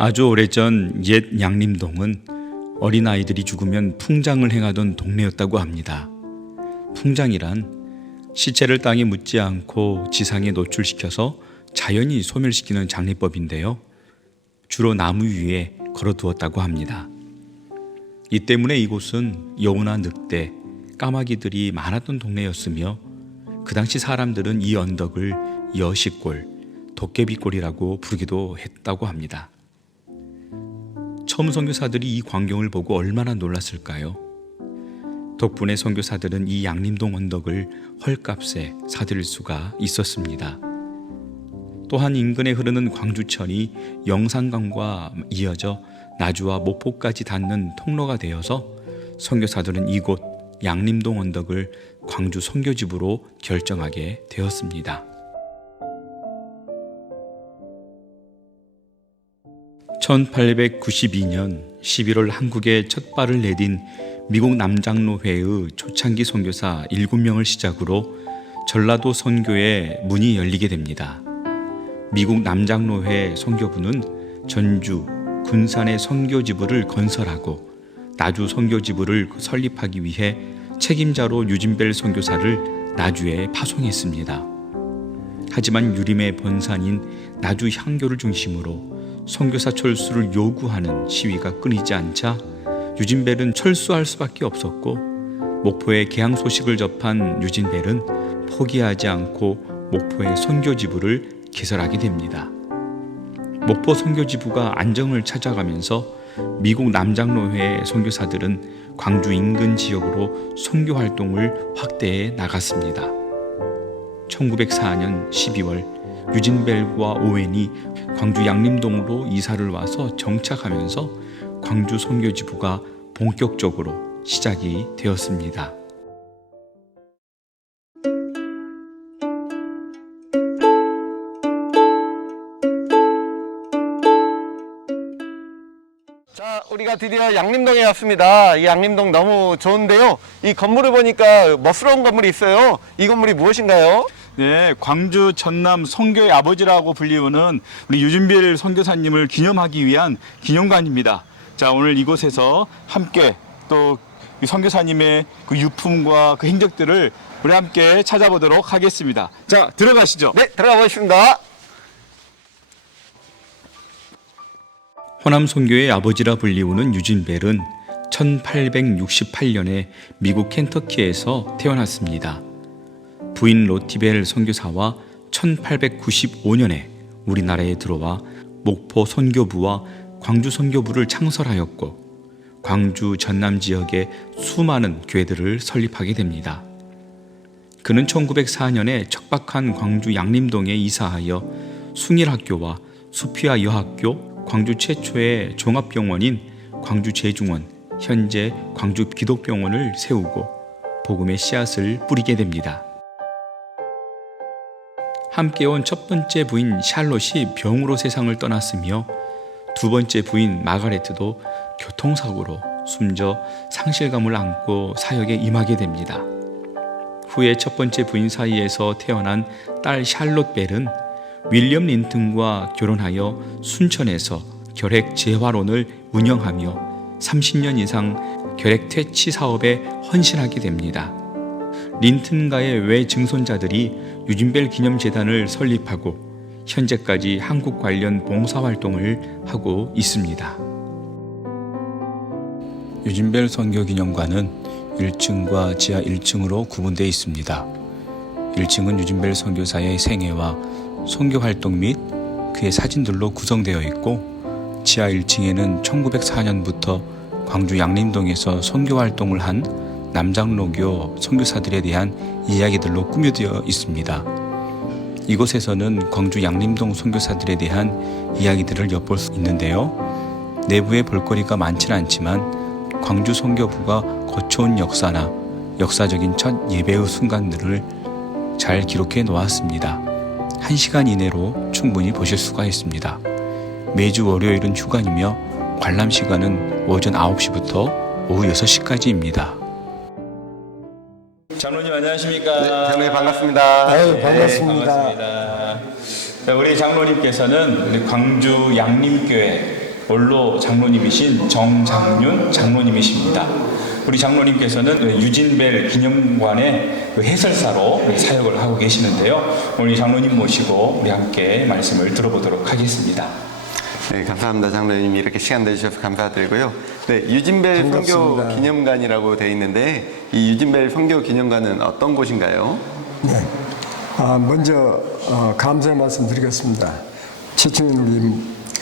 아주 오래전 옛 양림동은 어린아이들이 죽으면 풍장을 행하던 동네였다고 합니다. 풍장이란 시체를 땅에 묻지 않고 지상에 노출시켜서 자연히 소멸시키는 장례법인데요. 주로 나무 위에 걸어두었다고 합니다. 이 때문에 이곳은 여우나 늑대, 까마귀들이 많았던 동네였으며 그 당시 사람들은 이 언덕을 여시골, 도깨비골이라고 부르기도 했다고 합니다. 처음 선교사들이 이 광경을 보고 얼마나 놀랐을까요? 덕분에 선교사들은 이 양림동 언덕을 헐값에 사들일 수가 있었습니다. 또한 인근에 흐르는 광주천이 영산강과 이어져 나주와 목포까지 닿는 통로가 되어서 선교사들은 이곳 양림동 언덕을 광주 선교지부로 결정하게 되었습니다. 1892년 11월 한국에 첫 발을 내딘 미국 남장로회의 초창기 선교사 7명을 시작으로 전라도 선교의 문이 열리게 됩니다. 미국 남장로회 선교부는 전주, 군산의 선교지부를 건설하고 나주 선교지부를 설립하기 위해 책임자로 유진벨 선교사를 나주에 파송했습니다. 하지만 유림의 본산인 나주 향교를 중심으로 선교사 철수를 요구하는 시위가 끊이지 않자 유진벨은 철수할 수밖에 없었고, 목포의 개항 소식을 접한 유진벨은 포기하지 않고 목포의 선교지부를 개설하게 됩니다. 목포 선교지부가 안정을 찾아가면서 미국 남장로회 선교사들은 광주 인근 지역으로 선교 활동을 확대해 나갔습니다. 1904년 12월 유진벨과 오웬이 광주 양림동으로 이사를 와서 정착하면서 광주 선교지부가 본격적으로 시작이 되었습니다. 자, 우리가 드디어 양림동에 왔습니다. 이 양림동 너무 좋은데요. 이 건물을 보니까 멋스러운 건물이 있어요. 이 건물이 무엇인가요? 네, 광주 전남 선교의 아버지라고 불리우는 우리 유진벨 선교사님을 기념하기 위한 기념관입니다. 자, 오늘 이곳에서 함께 또 선교사님의 그 유품과 그 행적들을 우리 함께 찾아보도록 하겠습니다. 자, 들어가시죠. 네, 들어가 보겠습니다. 호남 선교의 아버지라 불리우는 유진벨은 1868년에 미국 켄터키에서 태어났습니다. 부인 로티벨 선교사와 1895년에 우리나라에 들어와 목포 선교부와 광주 선교부를 창설하였고, 광주 전남 지역에 수많은 교회들을 설립하게 됩니다. 그는 1904년에 척박한 광주 양림동에 이사하여 숭일학교와 수피아 여학교, 광주 최초의 종합병원인 광주 제중원, 현재 광주 기독병원을 세우고 복음의 씨앗을 뿌리게 됩니다. 함께 온 첫 번째 부인 샬롯이 병으로 세상을 떠났으며 두 번째 부인 마가레트도 교통사고로 숨져 상실감을 안고 사역에 임하게 됩니다. 후에 첫 번째 부인 사이에서 태어난 딸 샬롯 벨은 윌리엄 린튼과 결혼하여 순천에서 결핵 재활원을 운영하며 30년 이상 결핵 퇴치 사업에 헌신하게 됩니다. 린튼가의 외증손자들이 유진벨 기념재단을 설립하고 현재까지 한국 관련 봉사활동을 하고 있습니다. 유진벨 선교기념관은 1층과 지하 1층으로 구분되어 있습니다. 1층은 유진벨 선교사의 생애와 선교활동 및 그의 사진들로 구성되어 있고, 지하 1층에는 1904년부터 광주 양림동에서 선교활동을 한 남장로교 선교사들에 대한 이야기들로 꾸며되어 있습니다. 이곳에서는 광주 양림동 선교사들에 대한 이야기들을 엿볼 수 있는데요. 내부에 볼거리가 많지는 않지만 광주 선교부가 거쳐온 역사나 역사적인 첫 예배의 순간들을 잘 기록해 놓았습니다. 1시간 이내로 충분히 보실 수가 있습니다. 매주 월요일은 휴관이며 관람 시간은 오전 9시부터 오후 6시까지입니다. 장로님 안녕하십니까? 네, 장로님 반갑습니다. 아유, 반갑습니다. 반갑습니다. 자, 우리 장로님께서는 우리 광주 양림교회 원로 장로님이신 정장윤 장로님이십니다. 우리 장로님께서는 유진벨 기념관의 그 해설사로 사역을 하고 계시는데요. 오늘 이 장로님 모시고 우리 함께 말씀을 들어보도록 하겠습니다. 네, 감사합니다. 장로님 이렇게 시간 내주셔서 감사드리고요. 네, 유진벨 선교 기념관이라고 되어 있는데 이 유진벨 선교 기념관은 어떤 곳인가요? 네. 먼저 감사의 말씀 드리겠습니다. 최충현 우리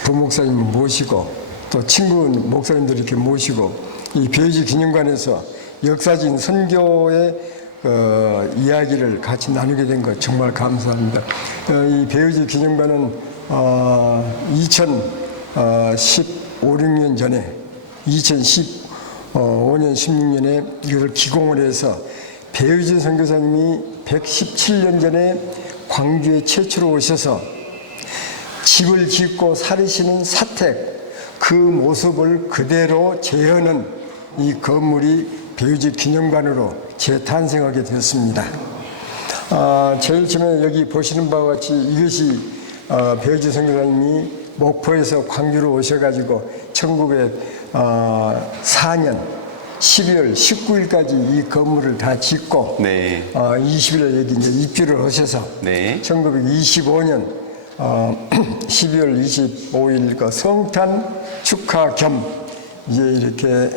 부목사님 모시고 또 친구 목사님들 이렇게 모시고 이 배우지 기념관에서 역사적인 선교의 이야기를 같이 나누게 된 것 정말 감사합니다. 이 배우지 기념관은 2015-16년 전에 2015년 16년에 이걸 기공을 해서 배우진 선교사님이 117년 전에 광주에 최초로 오셔서 집을 짓고 살으시는 사택 그 모습을 그대로 재현한 이 건물이 배우지 기념관으로 재탄생하게 되었습니다. 제일 처음에 여기 보시는 바와 같이 이것이 배우지 선교사님이 목포에서 광주로 오셔가지고 1904년 12월 19일까지 이 건물을 다 짓고 네. 20일에 여기 이제 입주를 하셔서 네. 1925년 12월 25일 그 성탄 축하 겸 이제 이렇게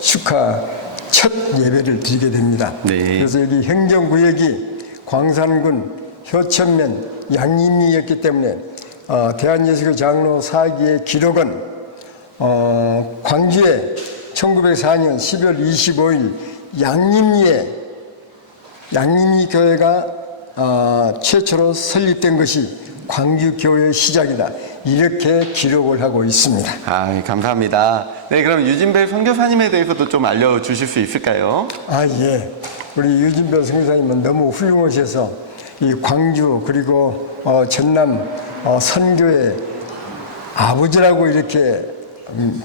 축하 첫 예배를 드리게 됩니다. 네. 그래서 여기 행정구역이 광산군, 효천면, 양림리였기 때문에 대한예수교 장로 사기의 기록은 광주에 1904년 12월 25일 양림리 교회가 최초로 설립된 것이 광주 교회의 시작이다. 이렇게 기록을 하고 있습니다. 감사합니다. 네, 그럼 유진벨 선교사님에 대해서도 좀 알려주실 수 있을까요? 예. 우리 유진별 선교사님은 너무 훌륭하셔서 이 광주 그리고 전남 선교의 아버지라고 이렇게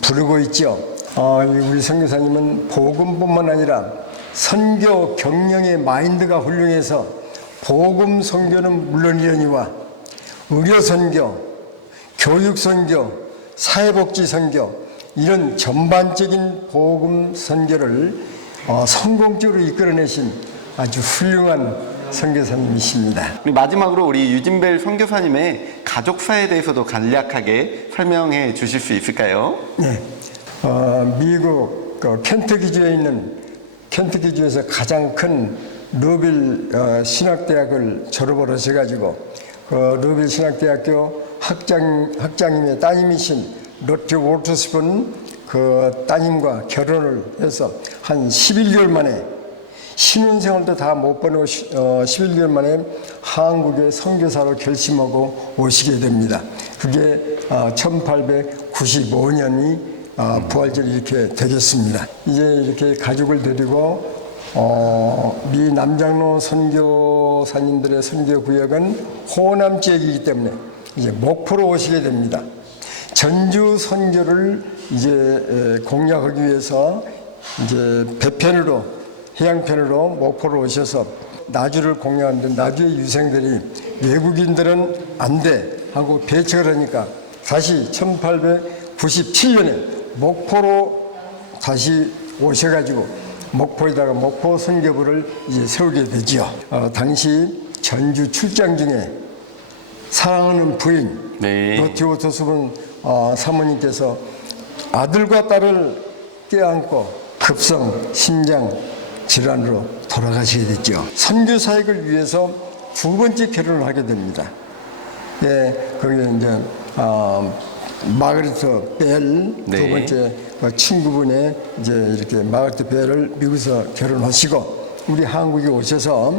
부르고 있죠. 우리 선교사님은 복음뿐만 아니라 선교 경영의 마인드가 훌륭해서 복음 선교는 물론이러니와 의료 선교, 교육 선교, 사회복지 선교 이런 전반적인 복음 선교를 성공적으로 이끌어내신 아주 훌륭한 선교사님이십니다. 마지막으로 우리 유진벨 선교사님의 가족사에 대해서도 간략하게 설명해 주실 수 있을까요? 네. 미국 켄터키주에 있는 켄터키주에서 가장 큰 루빌 신학대학을 졸업을 하셔가지고 루빌 신학대학교 학장님의 따님이신 로트 월트스분 그 따님과 결혼을 해서 한 11개월 만에 신혼생활도 다 못 보내고 11개월 만에 한국의 선교사로 결심하고 오시게 됩니다. 그게 1895년이 부활절이 이렇게 되겠습니다. 이제 이렇게 가족을 데리고 미 남장로 선교사님들의 선교 구역은 호남 지역이기 때문에 이제 목포로 오시게 됩니다. 전주 선교를 이제 공략하기 위해서 이제 배편으로 해양편으로 목포로 오셔서 나주를 공략하는데 나주의 유생들이 외국인들은 안 돼 하고 배척을 하니까 다시 1897년에 목포로 다시 오셔가지고 목포에다가 목포 선교부를 이제 세우게 되죠. 당시 전주 출장 중에 사랑하는 부인 로티오토스분 사모님께서 아들과 딸을 껴안고 급성 심장 질환으로 돌아가시게 됐죠. 선교 사역을 위해서 두 번째 결혼을 하게 됩니다. 거기 이제 마그리트 벨 두 번째 친구분의 이제 이렇게 마그리트 벨을 미국에서 결혼하시고 우리 한국에 오셔서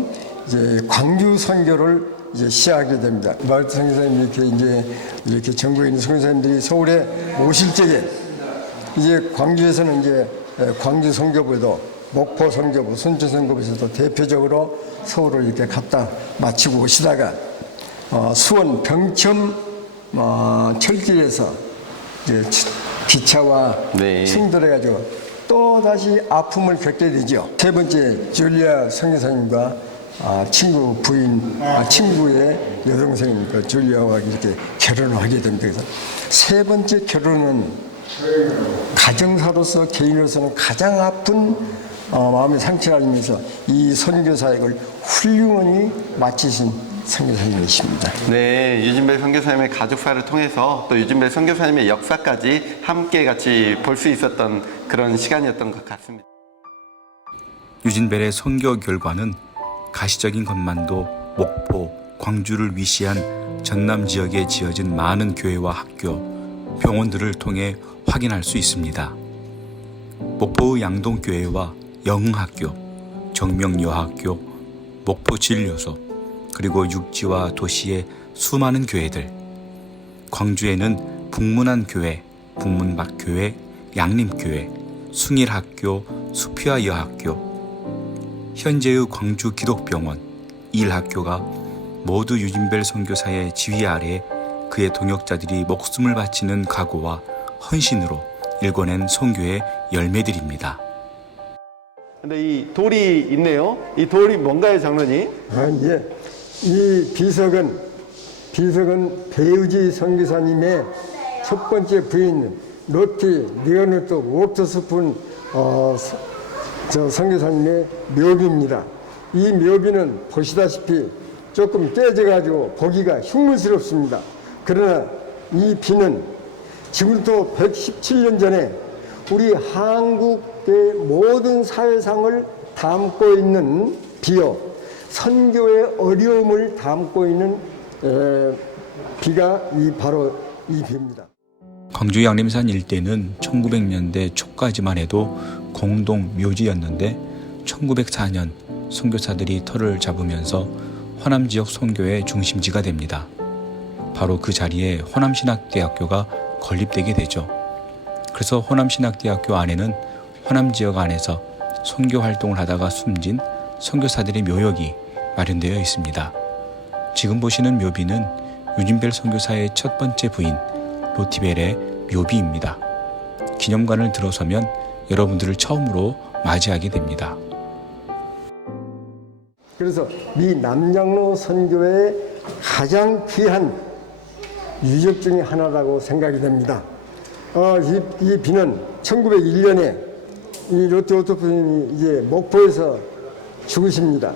이제 광주 선교를 이제 시작하게 됩니다. 마그리트 선교사님 이렇게 전국에 있는 선교사님들이 서울에 오실 적에 이제 광주에서는 이제 광주 선교부도 목포 선교부, 순천 선교부에서도 대표적으로 서울을 이렇게 갔다 마치고 오시다가 수원 병천 철길에서 이제 기차와 충돌해가지고 또 다시 아픔을 겪게 되죠. 세 번째 줄리아 선교사님과 친구의 여동생이니까 줄리아와 이렇게 결혼을 하게 됩니다. 그래서 세 번째 결혼은 가정사로서 개인으로서는 가장 아픈 마음의 상처를 알면서 이 선교 사역을 훌륭히 마치신 선교사님이십니다. 네, 유진벨 선교사님의 가족사를 통해서 또 유진벨 선교사님의 역사까지 함께 같이 볼 수 있었던 그런 시간이었던 것 같습니다. 유진벨의 선교 결과는 가시적인 것만도 목포, 광주를 위시한 전남 지역에 지어진 많은 교회와 학교, 병원들을 통해 확인할 수 있습니다. 목포의 양동교회와 영흥학교, 정명여학교, 목포진료소, 그리고 육지와 도시의 수많은 교회들, 광주에는 북문안교회, 북문박교회, 양림교회, 숭일학교, 수피아여학교, 현재의 광주 기독병원, 일학교가 모두 유진벨 선교사의 지휘 아래 그의 동역자들이 목숨을 바치는 각오와 헌신으로 일궈낸 선교의 열매들입니다. 근데 이 돌이 있네요. 이 돌이 뭔가요, 장로님? 예. 이 비석은 배우지 선교사님의 첫 번째 부인 로티 리오네토 옥토스푼 선교사님의 묘비입니다. 이 묘비는 보시다시피 조금 깨져가지고 보기가 흉물스럽습니다. 그러나 이 비는 지금부터 117년 전에 우리 한국의 모든 사회상을 담고 있는 비요, 선교의 어려움을 담고 있는 비가 바로 이 비입니다. 광주 양림산 일대는 1900년대 초까지만 해도 공동 묘지였는데 1904년 선교사들이 터를 잡으면서 호남 지역 선교의 중심지가 됩니다. 바로 그 자리에 호남신학대학교가 건립되게 되죠. 그래서 호남신학대학교 안에는 호남 지역 안에서 선교 활동을 하다가 숨진 선교사들의 묘역이 마련되어 있습니다. 지금 보시는 묘비는 유진벨 선교사의 첫 번째 부인 로티벨의 묘비입니다. 기념관을 들어서면 여러분들을 처음으로 맞이하게 됩니다. 그래서 미 남양로 선교의 가장 귀한 유적 중에 하나라고 생각이 됩니다. 이 비는 1901년에 이 로티 오토프님이 이제 목포에서 죽으십니다.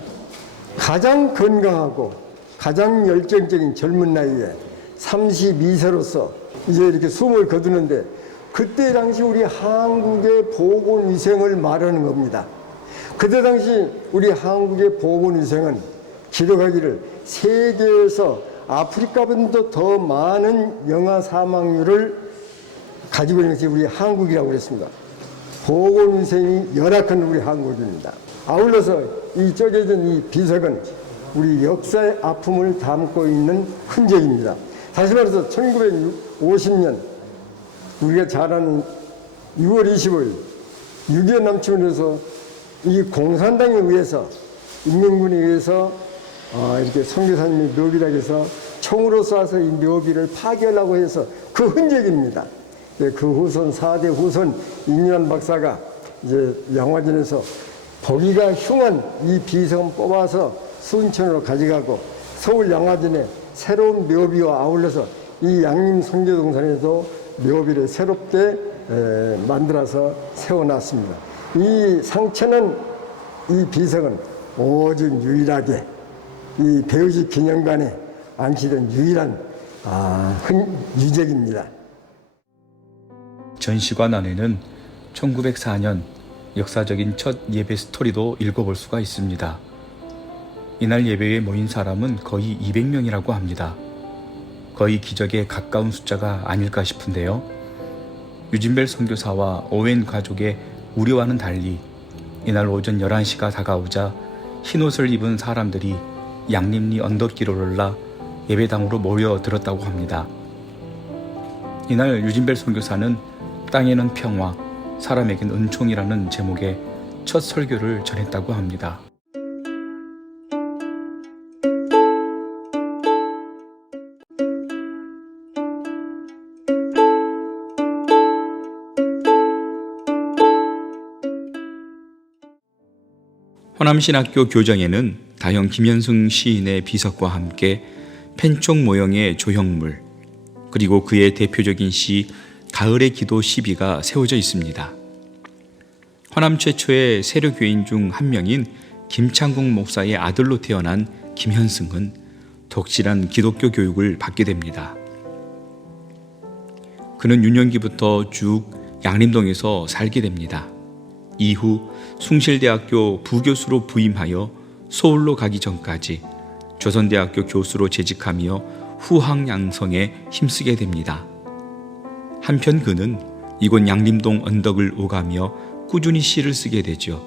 가장 건강하고 가장 열정적인 젊은 나이에 32세로서 이제 이렇게 숨을 거두는데 그때 당시 우리 한국의 보건위생을 말하는 겁니다. 그때 당시 우리 한국의 보건위생은 기록하기를 세계에서 아프리카보다 더 많은 영아 사망률을 가지고 있는 것이 우리 한국이라고 그랬습니다. 보건위생이 열악한 우리 한국입니다. 아울러서 이 쪼개진 이 비석은 우리 역사의 아픔을 담고 있는 흔적입니다. 다시 말해서 1950년 우리가 잘 아는 6월 25일 6.25 남침을 이 공산당에 의해서 인민군에 의해서 이렇게 선교사님이 묘비라고 해서 총으로 쏴서 이 묘비를 파괴하려고 해서 그 흔적입니다. 그 후손 4대 후손 임윤환 박사가 이제 양화진에서 보기가 흉한 이 비석을 뽑아서 순천으로 가져가고 서울 양화진에 새로운 묘비와 아울러서 이 양림 선교동산에도 묘비를 새롭게 만들어서 세워놨습니다. 이 상처는 이 비석은 오직 유일하게 이 배우지 기념관에 안치된 유일한 유적입니다. 전시관 안에는 1904년 역사적인 첫 예배 스토리도 읽어볼 수가 있습니다. 이날 예배에 모인 사람은 거의 200명이라고 합니다. 거의 기적에 가까운 숫자가 아닐까 싶은데요. 유진벨 선교사와 오웬 가족의 우려와는 달리 이날 오전 11시가 다가오자 흰옷을 입은 사람들이 양림리 언덕길을 올라 예배당으로 모여들었다고 합니다. 이날 유진벨 선교사는 땅에는 평화, 사람에겐 은총이라는 제목의 첫 설교를 전했다고 합니다. 호남신학교 교정에는 다형 김현승 시인의 비석과 함께 펜쪽 모형의 조형물, 그리고 그의 대표적인 시 가을의 기도 12가 세워져 있습니다. 호남 최초의 세력교인 중 한 명인 김창국 목사의 아들로 태어난 김현승은 독실한 기독교 교육을 받게 됩니다. 그는 유년기부터 쭉 양림동에서 살게 됩니다. 이후 숭실대학교 부교수로 부임하여 서울로 가기 전까지 조선대학교 교수로 재직하며 후학양성에 힘쓰게 됩니다. 한편 그는 이곳 양림동 언덕을 오가며 꾸준히 시를 쓰게 되죠.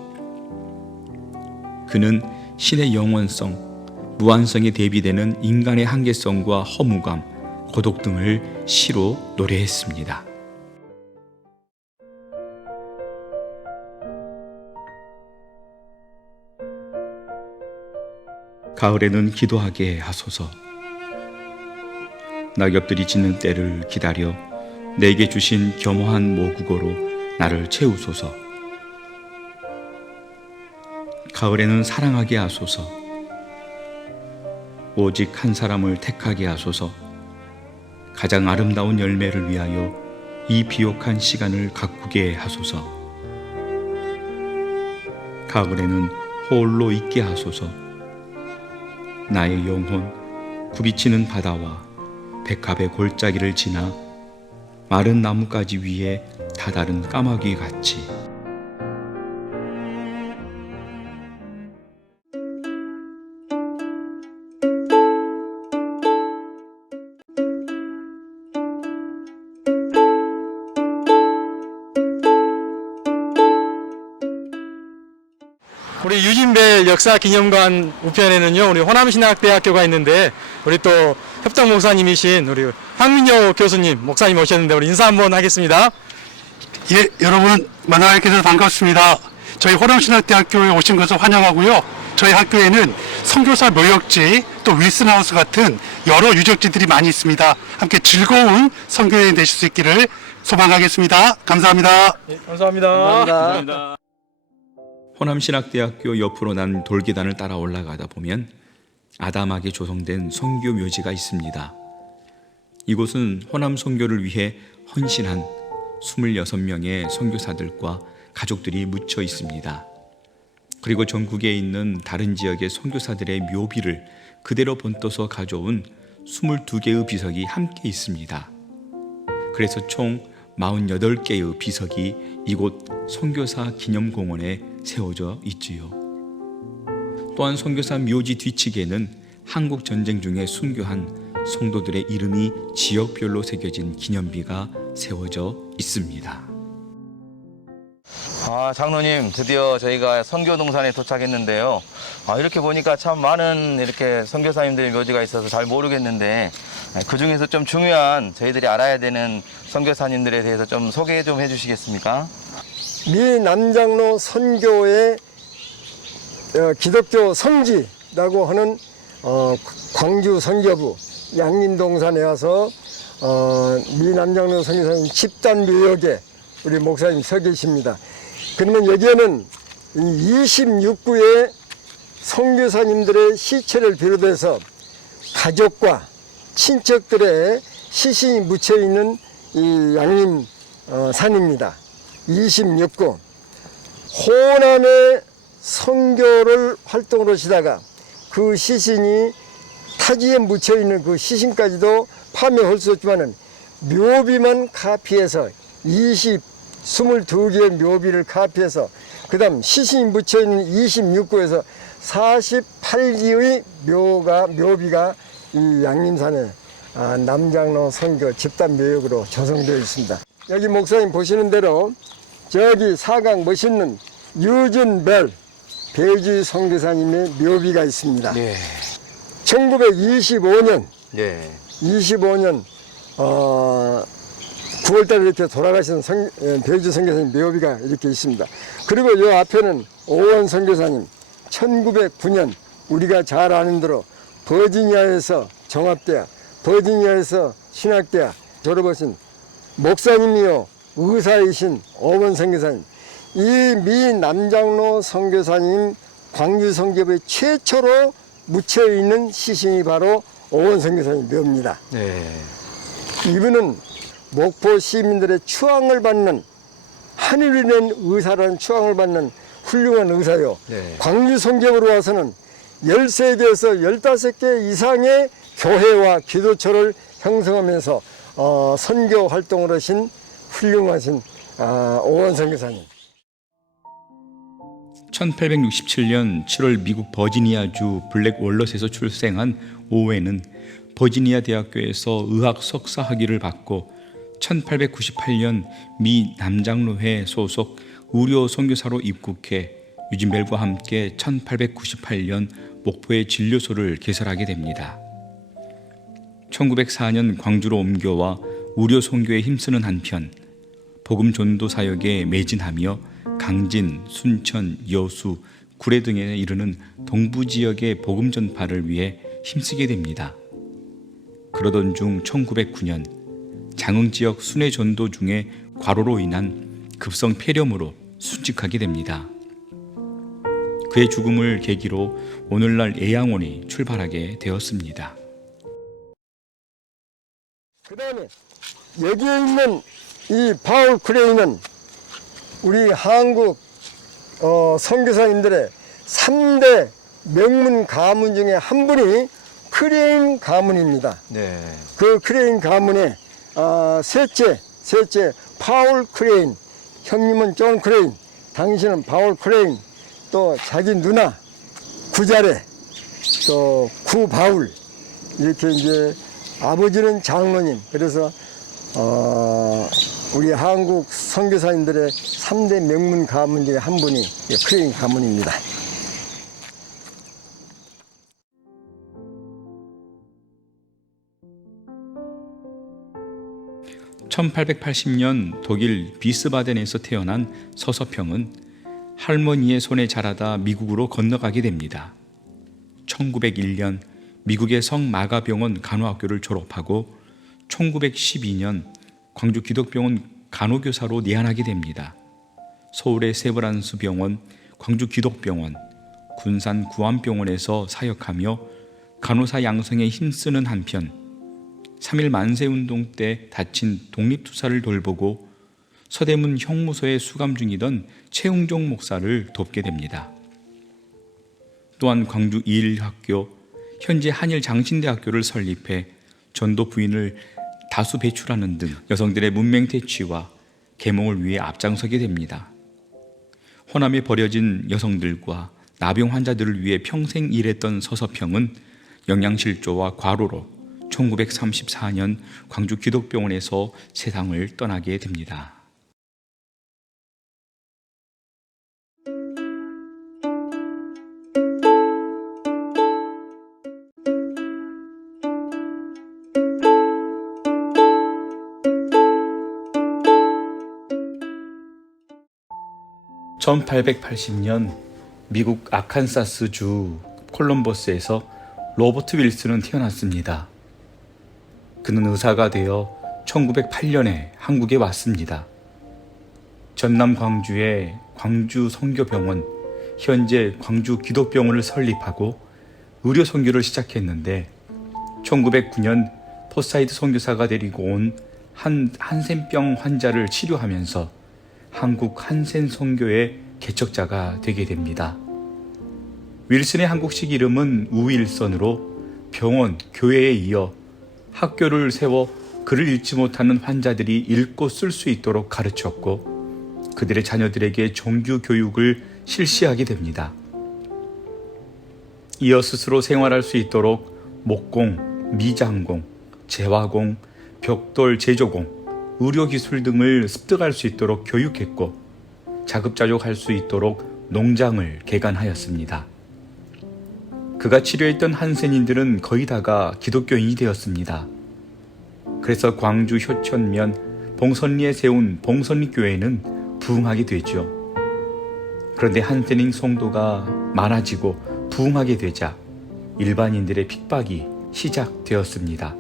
그는 신의 영원성, 무한성에 대비되는 인간의 한계성과 허무감, 고독 등을 시로 노래했습니다. 가을에는 기도하게 하소서. 낙엽들이 짖는 때를 기다려 내게 주신 겸허한 모국어로 나를 채우소서. 가을에는 사랑하게 하소서. 오직 한 사람을 택하게 하소서. 가장 아름다운 열매를 위하여 이 비옥한 시간을 가꾸게 하소서. 가을에는 홀로 있게 하소서. 나의 영혼 굽이치는 바다와 백합의 골짜기를 지나 마른 나뭇가지 위에 다다른 까마귀 같이. 우리 유진벨 역사기념관 우편에는요, 우리 호남신학대학교가 있는데, 우리 또 협동 목사님이신 우리 황민여 교수님, 목사님 오셨는데, 우리 인사 한번 하겠습니다. 예, 여러분 만나뵙게 돼서 반갑습니다. 저희 호남신학대학교에 오신 것을 환영하고요. 저희 학교에는 선교사 묘역지, 또 윌슨하우스 같은 여러 유적지들이 많이 있습니다. 함께 즐거운 선교여행 되실 수 있기를 소망하겠습니다. 감사합니다. 예, 감사합니다. 감사합니다. 호남신학대학교 옆으로 난 돌계단을 따라 올라가다 보면 아담하게 조성된 선교 묘지가 있습니다. 이곳은 호남 선교를 위해 헌신한 26명의 선교사들과 가족들이 묻혀 있습니다. 그리고 전국에 있는 다른 지역의 선교사들의 묘비를 그대로 번떠서 가져온 22개의 비석이 함께 있습니다. 그래서 총 48개의 비석이 이곳 선교사 기념공원에 세워져 있지요. 또한 선교사 묘지 뒤치기에는 한국 전쟁 중에 순교한 성도들의 이름이 지역별로 새겨진 기념비가 세워져 있습니다. 장로님, 드디어 저희가 선교동산에 도착했는데요. 이렇게 보니까 참 많은 이렇게 선교사님들의 묘지가 있어서 잘 모르겠는데, 그 중에서 좀 중요한 저희들이 알아야 되는 선교사님들에 대해서 좀 소개 좀 해주시겠습니까? 미 남장로 선교의 기독교 성지라고 하는 광주 선교부 양림동산에 와서 미 남장로 선교사님 집단 묘역에 우리 목사님 서 계십니다. 그러면 여기에는 26구의 선교사님들의 시체를 비롯해서 가족과 친척들의 시신이 묻혀 있는 이 양림 산입니다. 26구. 호남의 선교를 활동을 하시다가 그 시신이 타지에 묻혀 있는 그 시신까지도 파묘할 수 없지만은 묘비만 카피해서 22개의 묘비를 카피해서 그 다음 시신이 묻혀 있는 26구에서 48기의 묘비가 이 양림산에 남장로 선교 집단 묘역으로 조성되어 있습니다. 여기 목사님 보시는 대로 저기 사각 멋있는 유진벨 배지 선교사님의 묘비가 있습니다. 네. 1925년 네. 9월달에 이렇게 돌아가신 배지 선교사님 묘비가 이렇게 있습니다. 그리고 이 앞에는 오원 선교사님 1909년 우리가 잘 아는 대로 버지니아에서 종합대학, 버지니아에서 신학대학 졸업하신 목사님이요 의사이신 오원 선교사님, 이 미 남장로 선교사님 광주 선교부에 최초로 묻혀 있는 시신이 바로 오원 선교사님 묘입니다. 네. 이분은 목포 시민들의 추앙을 받는, 하늘이 낸 의사라는 추앙을 받는 훌륭한 의사요. 네. 광주 선교부로 와서는 13개에서 15개 이상의 교회와 기도처를 형성하면서 선교 활동을 하신 훌륭하신 오원 선교사님. 1867년 7월 미국 버지니아주 블랙월럿에서 출생한 오웬은 버지니아 대학교에서 의학 석사 학위를 받고 1898년 미 남장로회 소속 의료 선교사로 입국해 유진벨과 함께 1898년 목포에 진료소를 개설하게 됩니다. 1904년 광주로 옮겨와 의료 선교에 힘쓰는 한편 복음 전도 사역에 매진하며 강진, 순천, 여수, 구례 등에 이르는 동부 지역의 복음 전파를 위해 힘쓰게 됩니다. 그러던 중 1909년 장흥 지역 순회 전도 중에 과로로 인한 급성 폐렴으로 순직하게 됩니다. 그의 죽음을 계기로 오늘날 애양원이 출발하게 되었습니다. 그 다음에 여기에 있는 이 바울 크레인은 우리 한국 선교사님들의 3대 명문 가문 중에 한 분이 크레인 가문입니다. 네. 그 크레인 가문의 셋째 파울 크레인, 형님은 존 크레인, 당신은 바울 크레인, 또 자기 누나 구자레, 또 구바울, 이렇게 이제 아버지는 장로님. 그래서 우리 한국 선교사님들의 3대 명문 가문 중에 한 분이 크레인 가문입니다. (1880년) 독일 비스바덴에서 태어난 서서평은 할머니의 손에 자라다 미국으로 건너가게 됩니다. 1901년 미국의 성마가병원 간호학교를 졸업하고 1912년 광주 기독병원 간호교사로 내한하게 됩니다. 서울의 세브란스 병원, 광주 기독병원, 군산 구암병원에서 사역하며 간호사 양성에 힘쓰는 한편 3.1 만세운동 때 다친 독립투사를 돌보고 서대문 형무소에 수감 중이던 최웅종 목사를 돕게 됩니다. 또한 광주 이일학교, 현재 한일장신대학교를 설립해 전도 부인을 다수 배출하는 등 여성들의 문맹 퇴치와 계몽을 위해 앞장서게 됩니다. 호남에 버려진 여성들과 나병 환자들을 위해 평생 일했던 서서평은 영양실조와 과로로 1934년 광주 기독병원에서 세상을 떠나게 됩니다. (1880년) 미국 아칸사스주 콜럼버스에서 로버트 윌슨은 태어났습니다. 그는 의사가 되어 1908년에 한국에 왔습니다. 전남 광주의 광주 선교병원, 현재 광주 기독병원을 설립하고 의료 선교를 시작했는데 1909년 포사이드 선교사가 데리고 온 한센병 환자를 치료하면서 한국 한센 선교의 개척자가 되게 됩니다. 윌슨의 한국식 이름은 우윌선으로 병원, 교회에 이어 학교를 세워 글을 읽지 못하는 환자들이 읽고 쓸 수 있도록 가르쳤고 그들의 자녀들에게 정규 교육을 실시하게 됩니다. 이어 스스로 생활할 수 있도록 목공, 미장공, 재화공, 벽돌 제조공, 의료기술 등을 습득할 수 있도록 교육했고 자급자족할 수 있도록 농장을 개간하였습니다. 그가 치료했던 한센인들은 거의 다가 기독교인이 되었습니다. 그래서 광주 효천면 봉선리에 세운 봉선리교회는 부흥하게 되죠. 그런데 한센인 성도가 많아지고 부흥하게 되자 일반인들의 핍박이 시작되었습니다.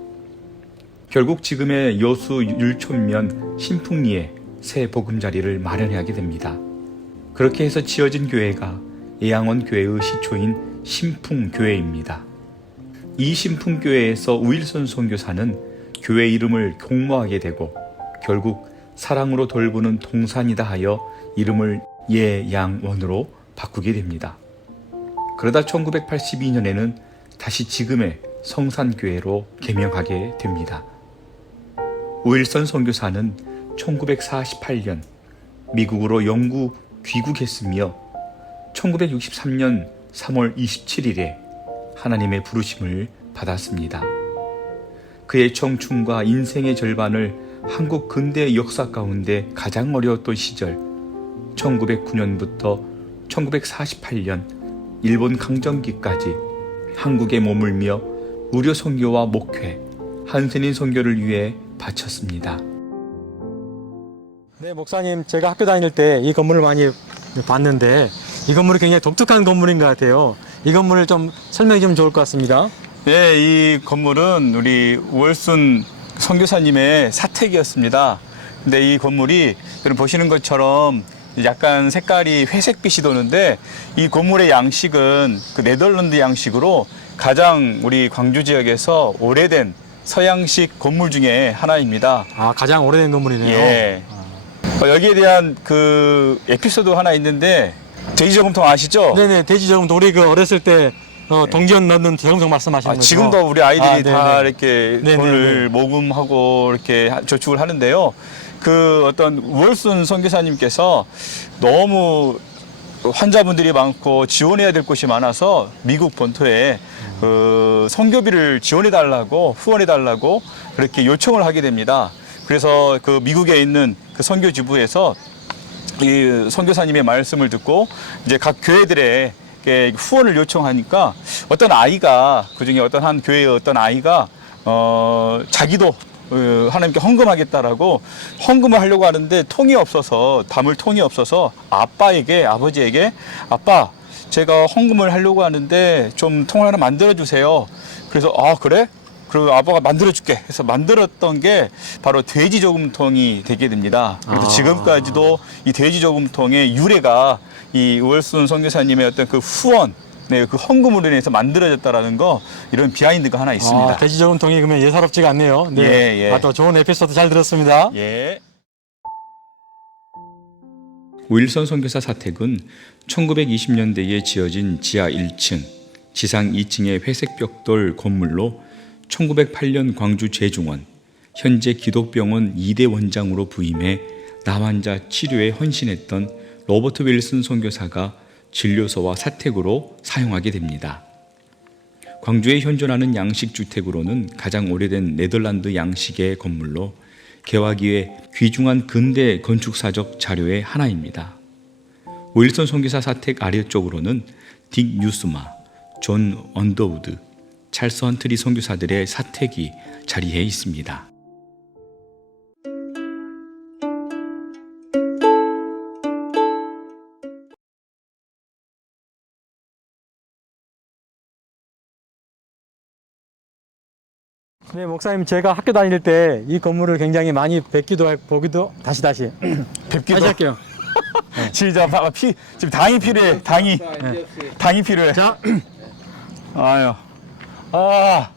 결국 지금의 여수 율촌면 신풍리에 새 보금자리를 마련하게 됩니다. 그렇게 해서 지어진 교회가 예양원 교회의 시초인 신풍교회입니다. 이 신풍교회에서 우일선 선교사는 교회 이름을 공모하게 되고 결국 사랑으로 돌보는 동산이다 하여 이름을 예양원으로 바꾸게 됩니다. 그러다 1982년에는 다시 지금의 성산교회로 개명하게 됩니다. 우일선 선교사는 1948년 미국으로 영구 귀국했으며 1963년 3월 27일에 하나님의 부르심을 받았습니다. 그의 청춘과 인생의 절반을 한국 근대 역사 가운데 가장 어려웠던 시절 1909년부터 1948년 일본 강점기까지 한국에 머물며 무료 선교와 목회, 한센인 선교를 위해 바쳤습니다. 네, 목사님, 제가 학교 다닐 때 이 건물을 많이 봤는데 이 건물이 굉장히 독특한 건물인 것 같아요. 이 건물을 좀 설명해 주면 좋을 것 같습니다. 네, 이 건물은 우리 우월순 선교사님의 사택이었습니다. 근데 이 건물이 여러분 보시는 것처럼 약간 색깔이 회색빛이 도는데 이 건물의 양식은 그 네덜란드 양식으로 가장 우리 광주 지역에서 오래된 서양식 건물 중에 하나입니다. 아, 가장 오래된 건물이네요. 예. 여기에 대한 그 에피소드 하나 있는데 돼지저금통 아시죠? 네네, 돼지저금통 우리 그 어렸을 때 동전 넣는 저금통 말씀하시는 거죠? 지금도 우리 아이들이 다 네네. 이렇게 네네네. 돈을 모금하고 이렇게 저축을 하는데요. 그 어떤 우월순 선교사님께서 너무 환자분들이 많고 지원해야 될 곳이 많아서 미국 본토에 그 선교비를 지원해 달라고 후원해 달라고 그렇게 요청을 하게 됩니다. 그래서 그 미국에 있는 그 선교지부에서 이 선교사님의 말씀을 듣고 이제 각 교회들의 후원을 요청하니까 어떤 아이가 그중에 어떤 한 교회의 어떤 아이가 자기도 하나님께 헌금하겠다라고 헌금을 하려고 하는데 통이 없어서 담을 통이 없어서 아버지에게 아빠 제가 헌금을 하려고 하는데 좀 통 하나 만들어 주세요. 그래서 아 그래? 그리고 아빠가 만들어줄게 해서 만들었던 게 바로 돼지 저금통이 되게 됩니다. 그래서 지금까지도 이 돼지 저금통의 유래가 이 우월순 선교사님의 어떤 그 후원, 네, 그 헌금으로 인해서 만들어졌다라는 거 이런 비하인드가 하나 있습니다. 아, 돼지 저금통이 그러면 예사롭지가 않네요. 네. 예, 예. 아, 또 좋은 에피소드 잘 들었습니다. 예. 우일선 선교사 사택은 1920년대에 지어진 지하 1층, 지상 2층의 회색 벽돌 건물로 1908년 광주 제중원, 현재 기독병원 2대 원장으로 부임해 남환자 치료에 헌신했던 로버트 윌슨 선교사가 진료소와 사택으로 사용하게 됩니다. 광주에 현존하는 양식주택으로는 가장 오래된 네덜란드 양식의 건물로 개화 이후에 귀중한 근대 건축사적 자료의 하나입니다. 윌슨 선교사 사택 아래쪽으로는 딕 뉴스마, 존 언더우드, 찰스 헌트리 선교사들의 사택이 자리해 있습니다. 네, 목사님, 제가 학교 다닐 때 이 건물을 굉장히 많이 뵙기도 하고 보기도 다시 뵙기도 다시 할게요. 진짜 지금 당이 필요해. 당이 필요해. 자, 아유. 아.